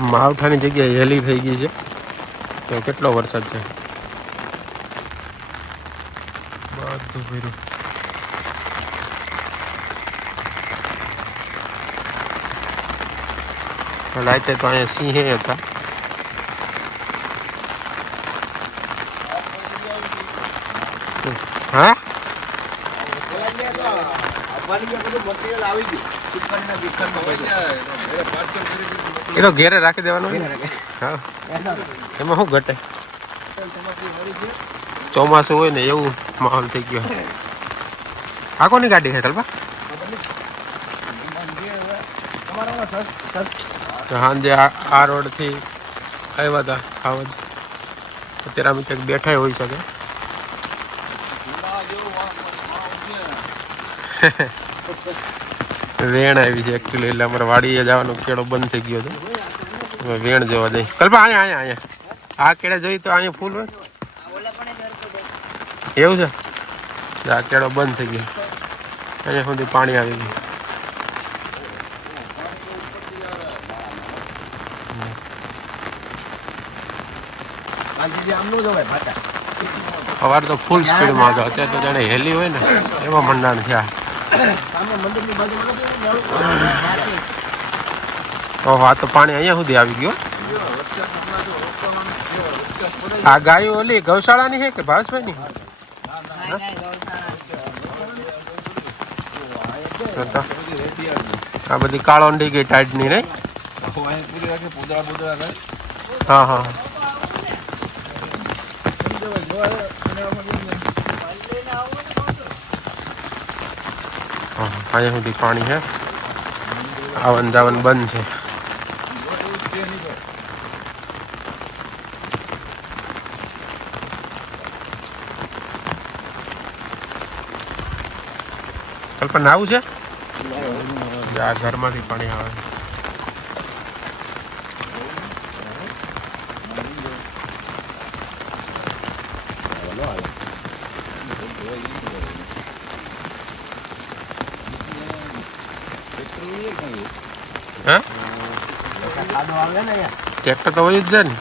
માવઠાની જગ્યાએ હેલી થઈ ગઈ છે. તો કેટલો વરસાદ છે. બધું ભર્યું. લાઈતે તો અહીંયા સિંહે હતા. હા એ તો ઘેરે રાખી દેવાનું. હા એમાં શું ઘટે. ચોમાસું હોય ને એવું માહોલ થઈ ગયો. આ કોની ગાડી છે કલ્પા? સાંજે આ રોડથી આવ્યા હતા ખાવા. અત્યારે અમે ક્યાંક બેઠા હોઈ શકે. વેણ આવી છે એકચ્યુઅલી, એટલે અમારે વાડીએ જવાનો કેળો બંધ થઈ ગયો હતો. વેણ જોવા જઈ. કલ્પા અહીંયા આ કેળે જોઈ તો અહીંયા ફૂલ હોય એવું છે. આ કેળો બંધ થઈ ગયો. અહીંયા સુધી પાણી આવી ગયું. સવારે તો ફૂલ સ્પીડમાં હતો. અત્યારે તો જાણે હેલી હોય ને એમાં મંડાણ થયા. ઓહો આ તો પાણી અહીંયા સુધી આવી ગયો. આ ગાયો ઓલી ગૌશાળાની છે કે ભાવેશભાઈની? આ બધી કાળોંડી ગઈ ટાઈટની નહીં? હા હા અહીંયા સુધી પાણી છે. આવન જાવન બંધ છે. કલ્પના આવું છે. આ ઘરમાંથી પાણી આવે. હા ટ્રેક્ટર તો હોય જ છે ને.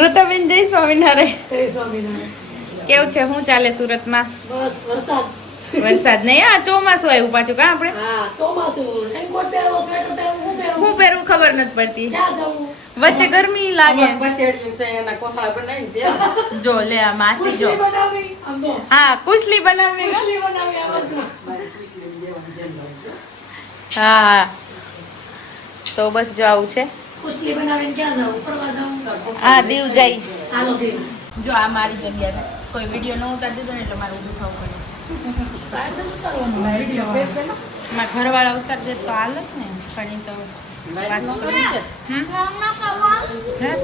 ઋતાબેન જય સ્વામિનારાયણ. કેવું છે? શું ચાલે સુરતમાં? બસ વરસાદ નહીં. આ ચોમાસું આવ્યું પાછું. કા આપણે હું પહેરવું ખબર નથી પડતી. વચ્ચે ગરમી લાગે. જો લે આ માસી જો. હા કુસલી બનાવવી. હા તો બસ જો આવું છે. હા દીવ જાય. જો આ મારી જગ્યા. કોઈ વિડીયો ન ઉતારી દીધો ને એટલે મારે ઊભું થવું પડે. મારા ઘરવાળા ઉતારી દે તો હાલ જ ને. પણ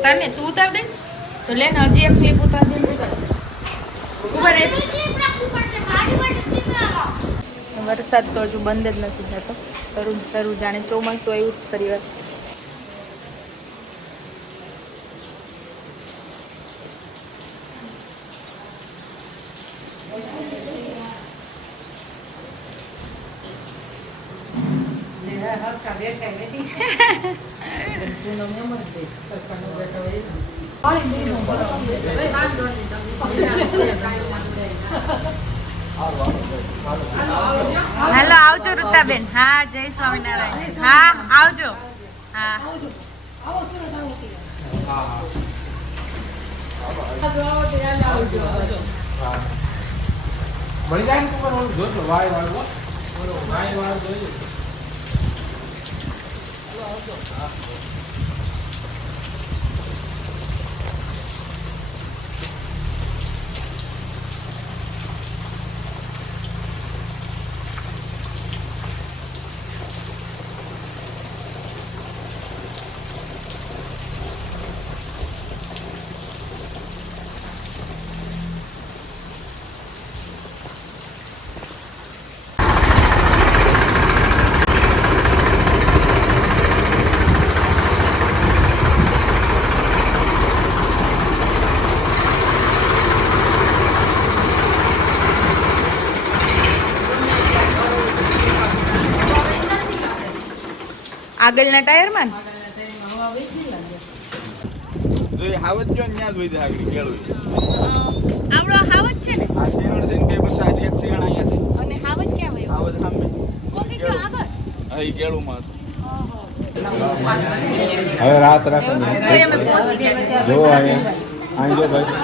તને તું ઉતાર દઈશ તો લે ને હજી એક ક્લિપ ઉતાર દે. વરસાદ તો હજુ બંધ જ નથી થતો. તરું જાણે ચોમાસું આવ્યું ફરી વાર. હાલો આવજો ઋતાબેન. હા જય સ્વામિનારાયણ. હા આવજો. હા મળી જાય ને જોજો વાય વાળો વાય વાળો જોજો. આગળના ટાયરમાં જો એ હાવત જો ન્યા જ વઈ આગળ કેળું આવડો હાવજ છે ને આ શેણ જઈને બે બસ આજે એક શેણ અહીંયા છે અને હાવજ ક્યાં વયો હાવત સામે કોકી ગયો આગળ હા એ કેળું માં હવે રાત રાખો તો અમે પહોંચી ગયા જો અહીંયા અહીં જો ભાઈ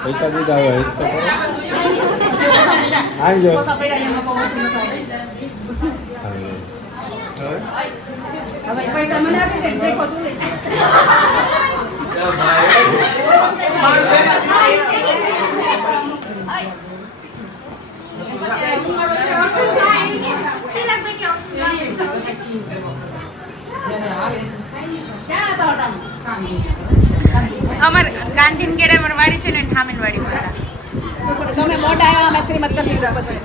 પૈસા દીધા હવે હેસ તો કરો અહીં જો હવે પૈસા મને આપી દે જે ખોટું લે અમાર કાંધીન કેડે અમાર વાડી છે ને ઠામીન વાડી માતા તમે મોટા આવ્યા અમે શ્રીમદ કરી લીધું પછી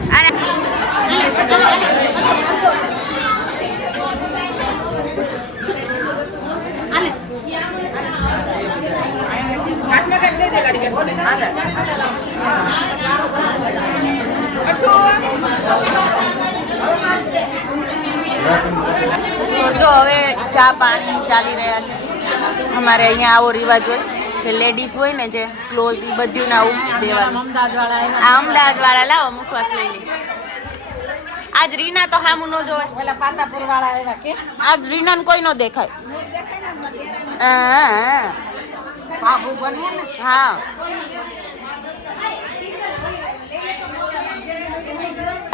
હાથમાં કઈ દે દે ગાડી તો જો હવે ચા પાણી ચાલી રહ્યા છે અમારે અહીંયા આવો રિવાજ હોય કે લેડીઝ હોય ને જે ક્લોઝ એ બધું ને આવું દેવાનું અમદાવાદ વાળા લાવો મુખવાસ લઈ લે આજ રીના તો હામું ન જોવે પેલા પાતાપુર વાળા આવ્યા કે આજ રીના ને કોઈ ન દેખાય બાબુ બને ને હા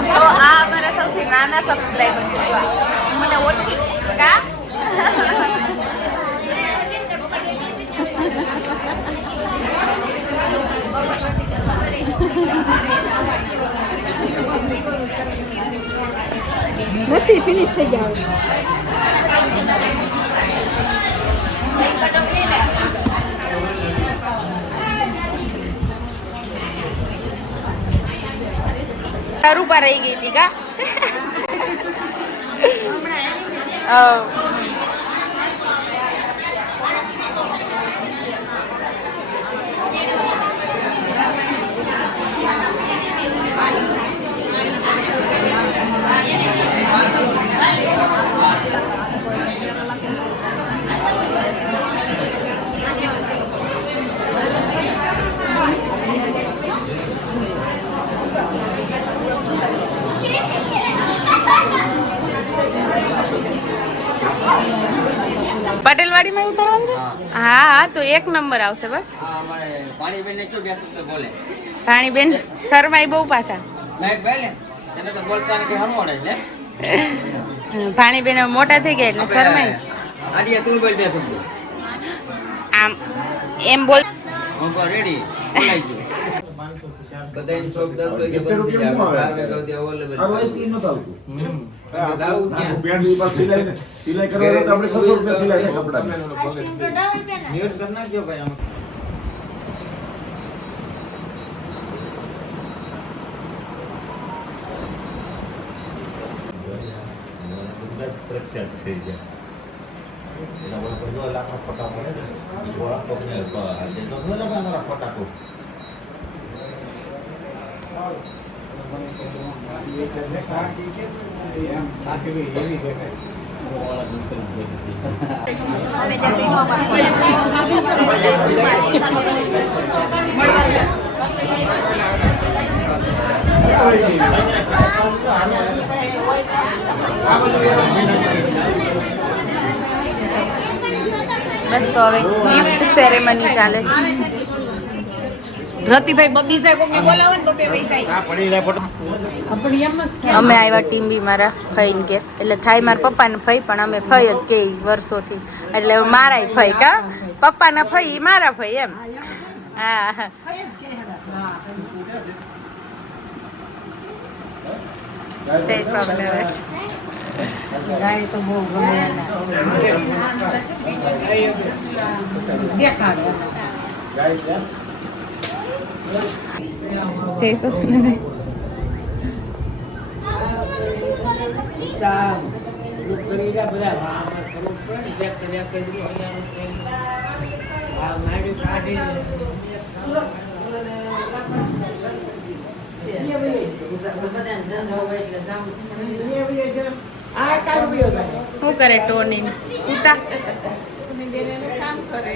તો આ અમારા સૌથી નાના સબસ્ક્રાઈબર છે જો મને ઓળખી કા નથી ફિનિશ થઈ ગયા રૂપા રહી ગઈ હતી કા પટેલવાડીમાં ઉતરવાનું છે હા હા તો એક નંબર આવશે બસ પાણીબેન શરમાઈ બહુ પાછા પાણીબેન મોટા થઈ ગયા એટલે શરમાઈ આમ એમ બોલ રેડી બધાની શોપ 10 વાગે બંધ થઈ જાય 12 વાગે અવેલેબલ સિલાઈ કરવા તો આપણે 600 રૂપિયા સિલાઈ થાય કપડાની નિવેશ કર નાખ્યો ભાઈ આમ પ્રખ્યાત થઈ ગયા એના પર બધો લાખના ફોટા પડે છે જોડા તો ને આજે તો ન લગા મારા ફોટા કો બસ તો હવે ગિફ્ટ સેરેમની ચાલે છે રતિભાઈ બબ્બી સાહેબ અમને બોલાવો ને બબ્બે ભાઈ આ પડી જાય ફોટો આપણી એમ જ અમે આવ્યા ટીમ બી મારા ફઈને કે એટલે થાય મારા પપ્પાને ફઈ પણ અમે ફઈ જ કે વર્ષોથી એટલે મારાય ફઈ કા પપ્પાના ફઈ મારા ફઈ એમ હા જય સ્વામિનારાયણ ગાય તો બહુ ગમે દેખાડો જય સ્વામિનારાયણ આ કાલ શું કરે ટોની ઉતા કામ કરે